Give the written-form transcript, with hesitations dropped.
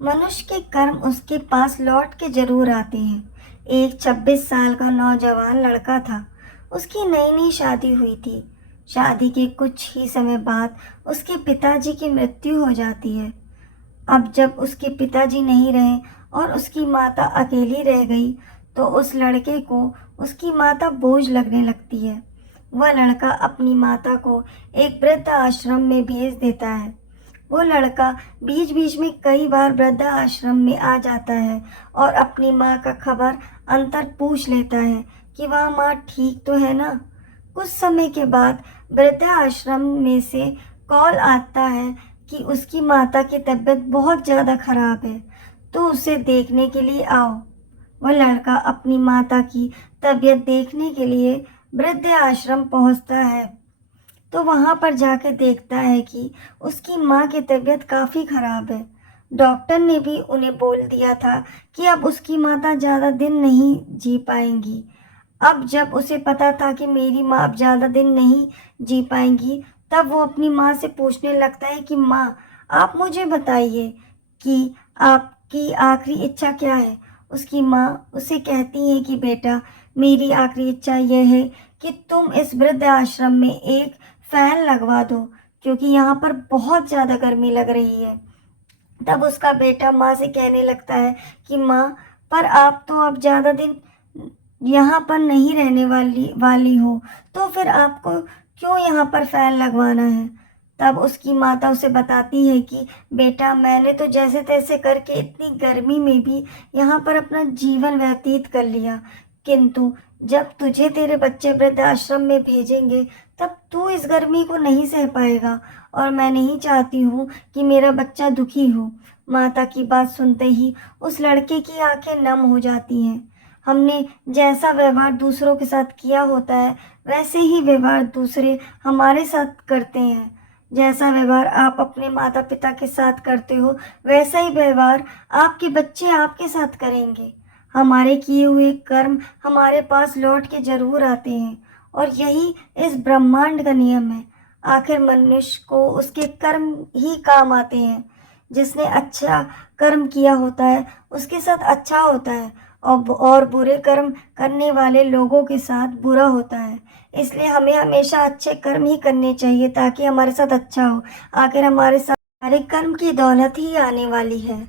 मनुष्य के कर्म उसके पास लौट के जरूर आते हैं। एक 26 साल का नौजवान लड़का था। उसकी नई नई शादी हुई थी। शादी के कुछ ही समय बाद उसके पिताजी की मृत्यु हो जाती है। अब जब उसके पिताजी नहीं रहे और उसकी माता अकेली रह गई, तो उस लड़के को उसकी माता बोझ लगने लगती है। वह लड़का अपनी माता को एक वृद्ध आश्रम में भेज देता है। वो लड़का बीच बीच में कई बार वृद्ध आश्रम में आ जाता है और अपनी माँ का खबर अंतर पूछ लेता है कि वह माँ ठीक तो है ना। कुछ समय के बाद वृद्ध आश्रम में से कॉल आता है कि उसकी माता की तबीयत बहुत ज़्यादा खराब है, तो उसे देखने के लिए आओ। वह लड़का अपनी माता की तबीयत देखने के लिए वृद्ध आश्रम पहुंचता है, तो वहां पर जाकर देखता है कि उसकी माँ की तबीयत काफ़ी खराब है। डॉक्टर ने भी उन्हें बोल दिया था कि अब उसकी माता ज़्यादा दिन नहीं जी पाएंगी। अब जब उसे पता था कि मेरी माँ अब ज़्यादा दिन नहीं जी पाएंगी, तब वो अपनी माँ से पूछने लगता है कि माँ, आप मुझे बताइए कि आपकी आखिरी इच्छा क्या है। उसकी माँ उसे कहती है कि बेटा, मेरी आखिरी इच्छा यह है कि तुम इस वृद्ध आश्रम में एक फैन लगवा दो, क्योंकि यहाँ पर बहुत ज़्यादा गर्मी लग रही है। तब उसका बेटा माँ से कहने लगता है कि माँ, पर आप तो अब ज़्यादा दिन यहाँ पर नहीं रहने वाली वाली हो, तो फिर आपको क्यों यहाँ पर फैन लगवाना है। तब उसकी माता उसे बताती है कि बेटा, मैंने तो जैसे तैसे करके इतनी गर्मी में भी यहाँ पर अपना जीवन व्यतीत कर लिया, किंतु जब तुझे तेरे बच्चे वृद्धाश्रम में भेजेंगे, तब तू इस गर्मी को नहीं सह पाएगा, और मैं नहीं चाहती हूँ कि मेरा बच्चा दुखी हो। माता की बात सुनते ही उस लड़के की आंखें नम हो जाती हैं। हमने जैसा व्यवहार दूसरों के साथ किया होता है, वैसे ही व्यवहार दूसरे हमारे साथ करते हैं। जैसा व्यवहार आप अपने माता पिता के साथ करते हो, वैसा ही व्यवहार आपके बच्चे आपके साथ करेंगे। हमारे किए हुए कर्म हमारे पास लौट के जरूर आते हैं, और यही इस ब्रह्मांड का नियम है। आखिर मनुष्य को उसके कर्म ही काम आते हैं। जिसने अच्छा कर्म किया होता है, उसके साथ अच्छा होता है, और बुरे कर्म करने वाले लोगों के साथ बुरा होता है। इसलिए हमें हमेशा अच्छे कर्म ही करने चाहिए, ताकि हमारे साथ अच्छा हो। आखिर हमारे साथ हमारे कर्म की दौलत ही आने वाली है।